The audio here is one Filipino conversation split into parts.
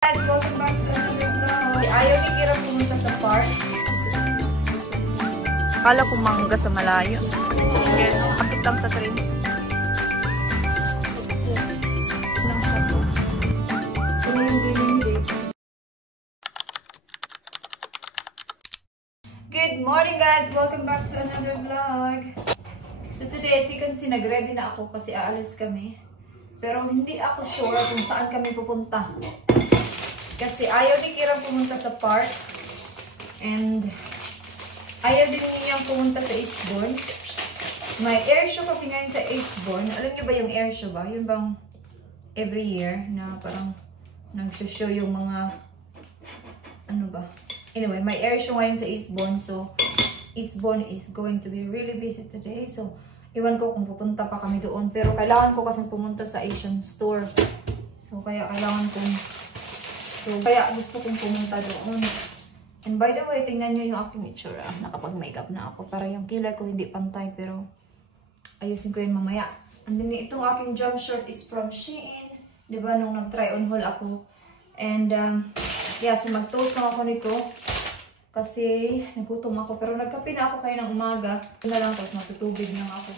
Guys, welcome back to another vlog. Ayaw ni Kira pumunta sa park. Akala ko mangga sa malayo. Yes, kapit lang sa train. Good morning guys! Welcome back to another vlog. So today, as you can see, nag-ready na ako kasi aalis kami. Pero hindi ako sure kung saan kami pupunta. Kasi ayaw ni Kira pumunta sa park. And ayaw din niyang pumunta sa Eastbourne. May air show kasi ngayon sa Eastbourne. Alam niyo ba yung air show ba? Yun bang every year na parang nag-show yung mga ano ba? Anyway, may air show ngayon sa Eastbourne. So, Eastbourne is going to be really busy today. So, iwan ko kung pupunta pa kami doon. Pero kailangan ko kasi pumunta sa Asian store. So, kaya kaya gusto kong pumunta doon. And by the way, tingnan nyo yung aking itsura. Nakapag-makeup na ako. Para yung kilay ko hindi pantay. Pero, ayusin ko yun mamaya. And then, itong aking jump short is from Shein. Diba, nung nag-try on haul ako. And, yeah, so mag-toast lang ako nito. Kasi nagutom ako. Pero nagkape na ako kayo ng umaga. Ito na lang, tapos matutubig lang ako.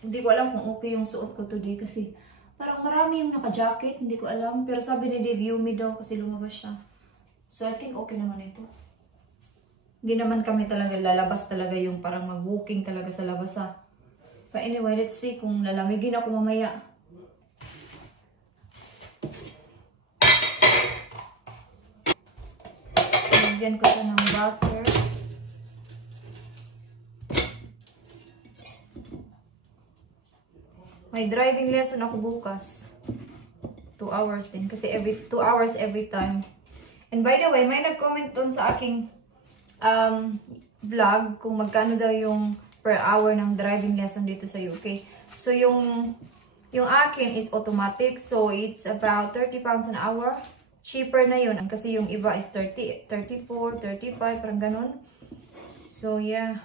Hindi ko alam kung okay yung suot ko today. Kasi parang marami yung naka-jacket. Hindi ko alam. Pero sabi ni Dave, humid daw kasi lumabas siya. So I think okay naman ito. Hindi naman kami talaga lalabas talaga yung parang mag-walking talaga sa labas ha. But anyway, let's see kung lalamigin ako mamaya. Lagyan ko siya ng butter. May driving lesson ako bukas. 2 hours din. Kasi 2 hours every time. And by the way, may nag-comment doon sa aking vlog kung magkano daw yung per hour ng driving lesson dito sa UK. So, yung akin is automatic. So, it's about 30 pounds an hour. Cheaper na yun. Kasi yung iba is 30, 34, 35, parang ganun. So, yeah.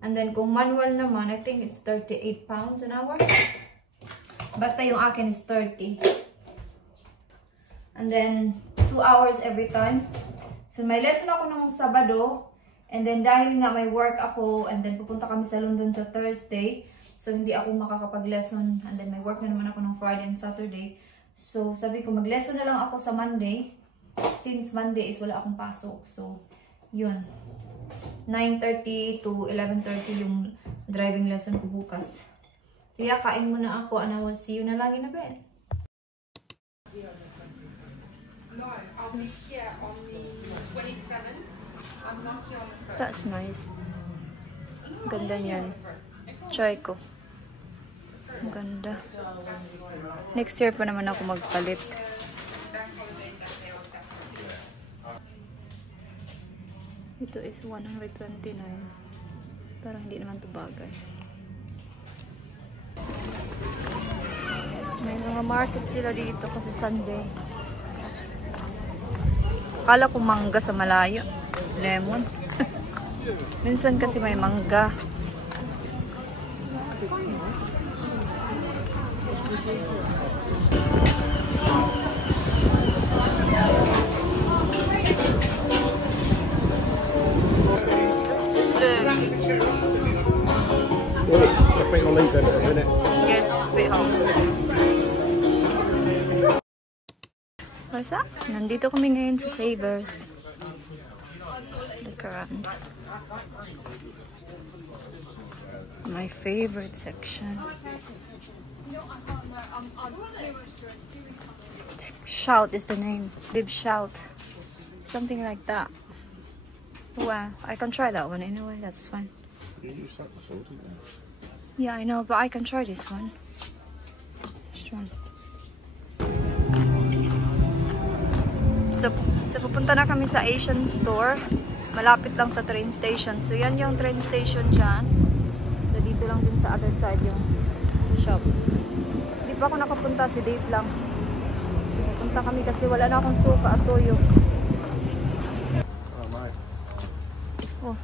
And then, kung manual naman, I think it's 38 pounds an hour. Basta yung akin is 30. And then, 2 hours every time. So, may lesson ako nung Sabado. And then, dahil nga may work ako, and then pupunta kami sa London sa Thursday. So, hindi ako makakapag-lesson. And then, may work na naman ako ng Friday and Saturday. So, sabi ko, mag-lesson na lang ako sa Monday. Since Monday is wala akong pasok. So, yun. 9:30 to 11:30 yung driving lesson ko bukas. So, yeah, kain muna ako and I will see you na lagi na bed. No, I'll be here on the 27th. I'm not here on the 1st. That's nice. Ganda niyan. Try ko. Ganda. Next year pa naman ako magpalit. Ito is 129. Parang hindi naman ito bagay. May mga market sila dito kasi Sunday. Akala ko mangga sa malayo. Lemon. Minsan kasi may mangga. I think I'll leave them a minute. Yes, wait home. What's up? Nandito kami ngayon sa Savers. Look around. My favorite section. Shout is the name. Live Shout. Something like that. Wow, I can try that one anyway, that's fine. You just like the salt, didn't you? Yeah, I know, but I can try this one. This one. So pupunta na kami sa Asian store. Malapit lang sa train station. So, yan yung train station dyan. So, dito lang din sa other side yung shop. Hindi pa ako nakapunta. Si Dave lang. So, pupunta kami kasi wala na akong sofa at toyo. Oh, mate. Oh.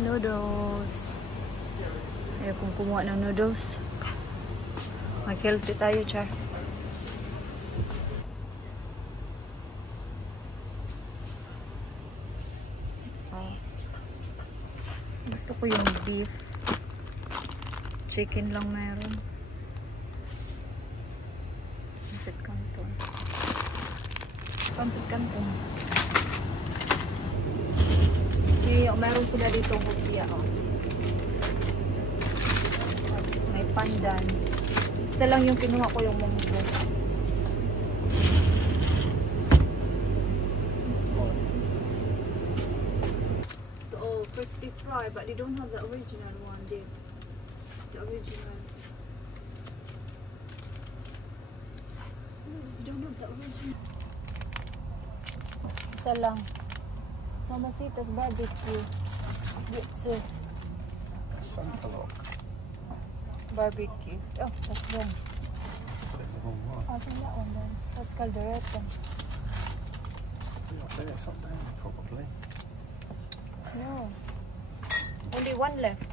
Noodles. Ayaw kong kumuha ng noodles. Mag-healthy tayo, char. Gusto ko yung beef. Chicken lang meron. Pancit canton. Pancit canton. Meron sila dito hopia. Oh. May pandan. Isa lang yung kinuha ko yung munggo. Oh, crispy fry, but they don't have the original one, Dave. The original. No, they don't have the original. Isa lang. Mamacita's barbecue. Gitsu. Santalok. Barbecue. Oh, that's wrong. Oh, saan that one then? That's caldereta. There's something there, probably. No. Only one left.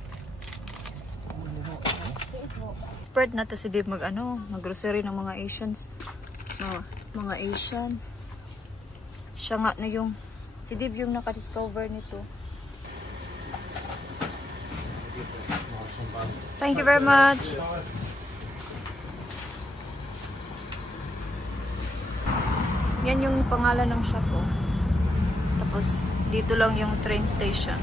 Spread na to si Dave mag-grocery ng mga Asians. Mga Asian. Siya nga na yung, si Dave yung naka-discover nito. Thank you very much. Yan yung pangalan ng shop ko. Tapos, dito lang yung train station.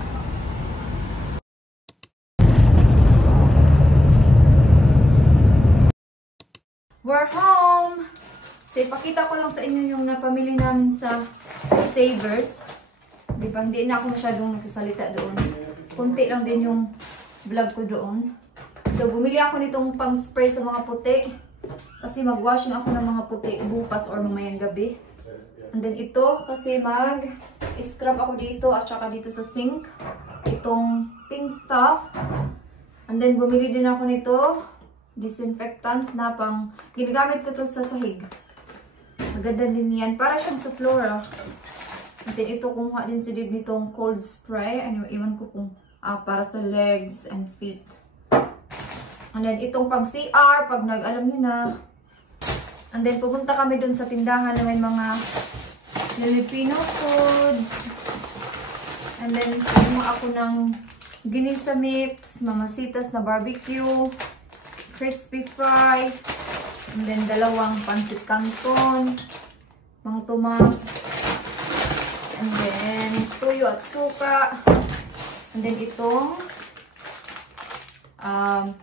We're home! So, ipakita ko lang sa inyo yung napamili namin sa Savers. Diba? Hindi na ako masyadong nagsasalita doon. Kunti lang din yung vlog ko doon. So, bumili ako nitong pang-spray sa mga puti. Kasi mag-wash na ako ng mga puti bukas or mamayang gabi. And then ito, kasi mag-scrub ako dito at saka dito sa sink. Itong pink stuff. And then bumili din ako nito, disinfectant na pang, ginagamit ko to sa sahig. Maganda din yan. Para siyang sa flora. And then ito, kumuha din si Dib nitong cold spray. Ano, iwan ko kung para sa legs and feet. And then itong pang CR, pag alam nyo na. And then pupunta kami dun sa tindahan na may mga Filipino foods. And then kumuha ako ng ginisa mix, mamasitas na barbecue, crispy fry, and then dalawang pancit canton, mga tumas, and then tuyo at suka, and then itong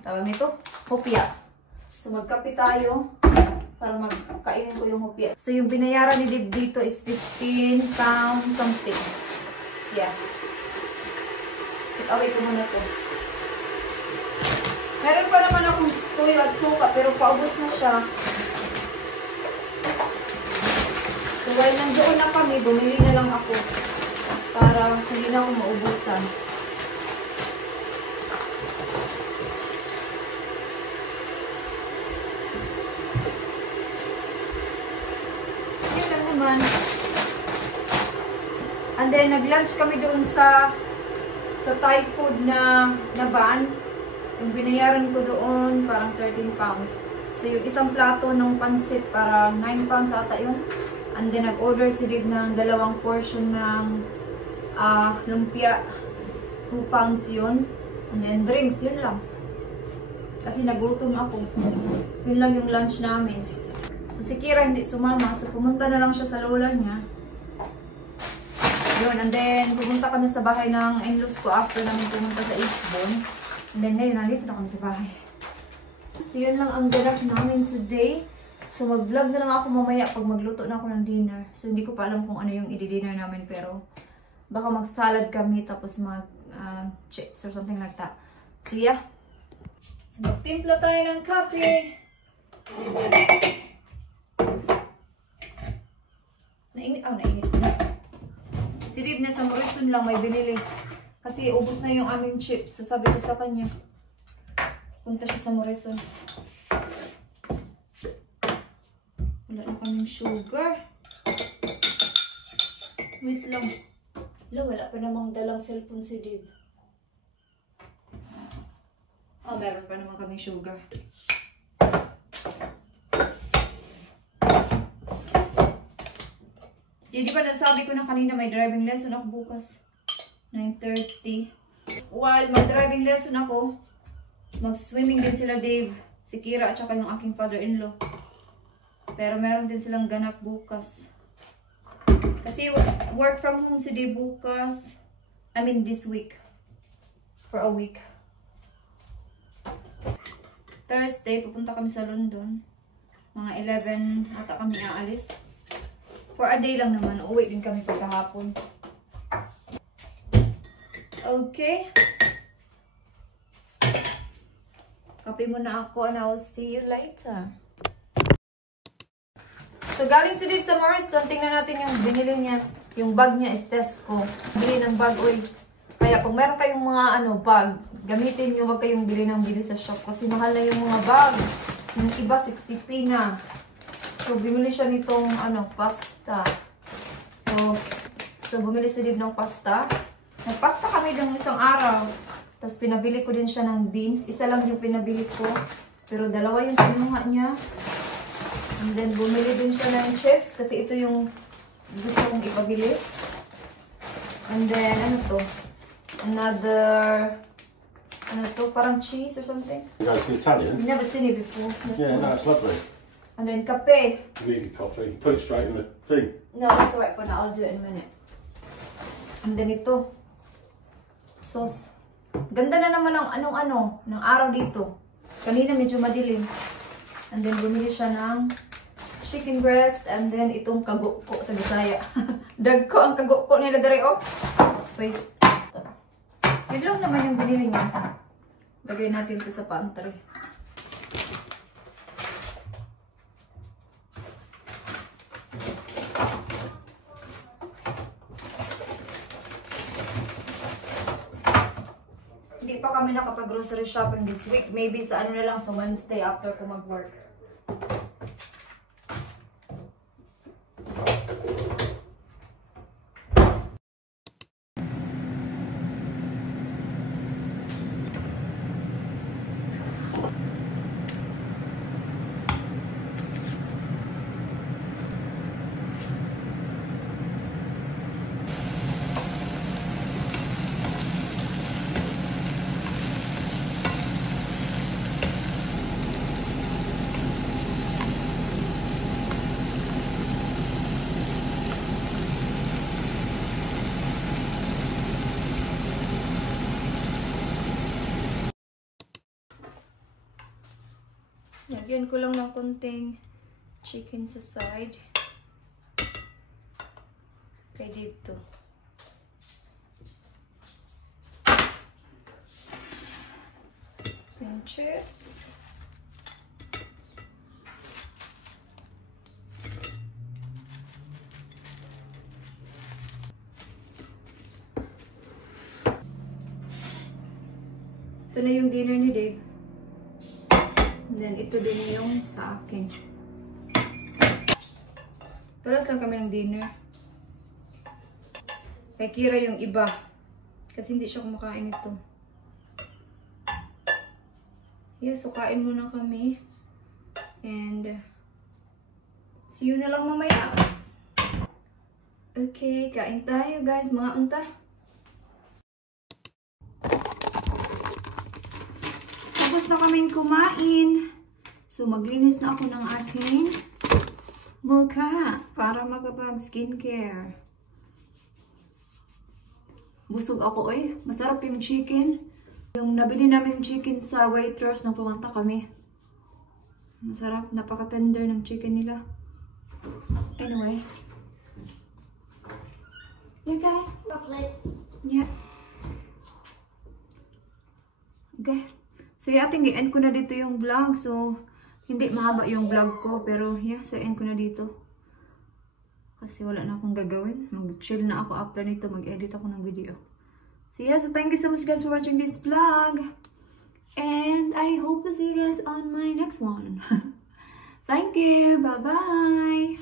tawag nito, hopia. So magkape tayo para magkainin ko yung hopia. So yung binayaran ni Dib dito is 15 pounds something. Yeah. Away ko muna to. Meron pa naman akong tuyo at suka pero paubos na siya. So while nandoon na kami, bumili na lang ako para hindi na ako maubusan. And then nag-lunch kami doon sa Thai food na van. Yung binayaran ko doon parang 13 pounds. So yung isang plato ng pansit para 9 pounds ata yun. And then nag-order si Dib ng dalawang portion ng lumpia. 2 pounds yun. And then drinks, yun lang. Kasi nagutom ako. Yun lang yung lunch namin. So si Kira hindi sumama. So pumunta na lang siya sa lola niya. Yun, and then pumunta kami sa bahay ng in-laws ko after namin pumunta sa Eastbourne. And then ngayon, nandito na kami sa bahay. So yun lang ang ganap namin today. So mag-vlog na lang ako mamaya pag magluto na ako ng dinner. So hindi ko pa alam kung ano yung i-dinner namin pero baka mag-salad kami tapos mag-chips or something like that. So yeah. So magtimpla tayo ng kape. Nainit ko na. Si Dib na sa Morrison lang may binili. Kasi ubos na yung aming chips. So sabi ko sa kanya, punta siya sa Morrison. Wala na kaming sugar. Wait lang. Wala pa namang dalang cellphone si Dib. Oh, meron pa naman kaming sugar. Di ba nasabi ko na kanina may driving lesson ako bukas? 9:30. While mag-driving lesson ako, mag-swimming din sila Dave, si Kira at saka yung aking father-in-law. Pero meron din silang ganap bukas. Kasi work from home si Dave bukas. I mean this week. For a week. Thursday, pupunta kami sa London. Mga 11 ata kami aalis. For a day lang naman. Uwi din kami pagkahapon. Okay. Kape muna ako and I will see you later. So, galing si Dave sa Morrison. Tingnan natin yung binili niya. Yung bag niya is Tesco. Bili ng bag, uy. Kaya kung meron kayong mga bag, gamitin nyo. Huwag kayong bili sa shop. Kasi mahal na yung mga bag. Yung iba, 60p na. So, bumili siya nitong, pasta. So bumili si Dave ng pasta. Nagpasta kami ng isang araw. Tapos, pinabili ko din siya ng beans. Isa lang yung pinabili ko. Pero dalawa yung kinuha niya. And then, bumili din siya ng chips. Kasi ito yung gusto kong ipabili. And then, ano to? Another, parang cheese or something. You go to Italian? I've never seen it before. Yeah, no, it's lovely. And then cafe. You need coffee. Put it straight in the thing. No, that's alright for now. I'll do it in a minute. And then ito. Sauce. Ganda na naman ng araw dito. Kanina medyo madilim. And then bumili siya ng chicken breast. And then itong kagoko sa Bisaya. Dagko ang kagoko nila dere, oh. Wait. Yun lang naman yung binili niya. Lagay natin ito sa pantry. Hindi pa kami nakapag-grocery shopping this week. Maybe sa na lang sa Wednesday after ko mag-work. Lagyan ko lang ng konting chicken sa side. Kay dito. Yung chips. Ito na yung dinner ni Dave. And then, ito din yung sa akin. Paras lang kami ng dinner. Kay Kira yung iba. Kasi hindi siya kumakain ito. Yeah, so kain muna kami. And, see you na lang mamaya. Okay, kain tayo guys. Mga unta. Tapos na kaming kumain. So, maglinis na ako ng aking mukha para makapag-skincare. Busog ako eh. Masarap yung chicken. Yung nabili namin chicken sa Waitrose nung pumunta kami. Masarap. Napaka-tender ng chicken nila. Anyway. You okay? Chocolate. Yeah. Okay. So, ating i-end ko na dito yung vlog. So, hindi mahaba yung vlog ko. Pero, yeah. So, end ko na dito. Kasi wala na akong gagawin. Mag-chill na ako after nito. Mag-edit ako ng video. So, yeah. So, thank you so much guys for watching this vlog. And I hope to see you guys on my next one. Thank you. Bye-bye.